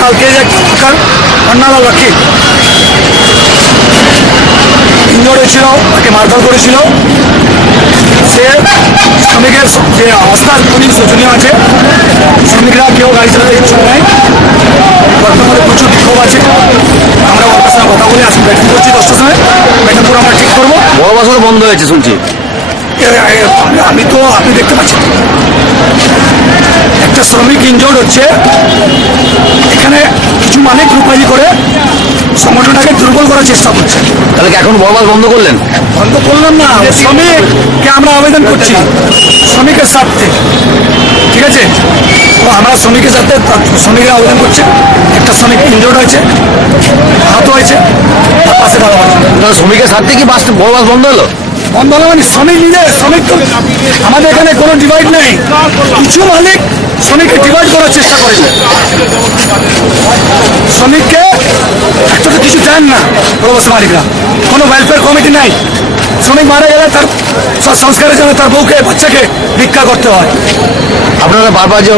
কালকে যে কন্যালা লক্ষ্মী ইঞ্জোর্ড হয়েছিল, তাকে মারধর করেছিল, সে শ্রমিকের যে অবস্থা খুবই শোচনীয় আছে। শ্রমিকরা কেউ গাড়ি চালাতে ইচ্ছুক নাই, বর্তমানে প্রচুর বিক্ষোভ আছে। আমরা ওর সঙ্গে কথা বলে আজকে ব্যাটিং করছি 10টার সময়, ব্যাটিংপুর আমরা ঠিক করবো। বড় বাসও বন্ধ হয়েছে শুনছি। আমি তো আপনি দেখতে পাচ্ছেন একটা শ্রমিক ইনজোর্ড হচ্ছে, এখানে কিছু মালিক গ্রুপবাজি করে সংগঠনটাকে দুর্বল করার চেষ্টা করছে। তাহলে কি এখন বড় বাস বন্ধ করলেন? বন্ধ করলাম না, শ্রমিককে আমরা আবেদন করছি শ্রমিকের স্বার্থে, ঠিক আছে? তো আমরা শ্রমিকের সাথে শ্রমিকরা আবেদন করছে। একটা শ্রমিক ইনজোর্ড হয়েছে, আহত হয়েছে, তার পাশে ভালো হয়েছে। তাহলে শ্রমিকের স্বার্থে কি বাস বড় বাস বন্ধ হলো? বন্ধ হলো মানে শ্রমিক নিজে, শ্রমিক তো আমাদের এখানে কোনো ডিভাইড নেই। কিছু মালিক শ্রমিককে ডিভাইড করার চেষ্টা করেছে। শ্রমিককে একসাথে কিছু দেন না প্রবাসী মালিকরা, কোনো ওয়েলফেয়ার কমিটি নাই। শ্রমিক মারা গেলে তার সংস্কারের জন্য তার বউকে বাচ্চাকে ভিক্ষা করতে হয়। আপনারা বারবার যে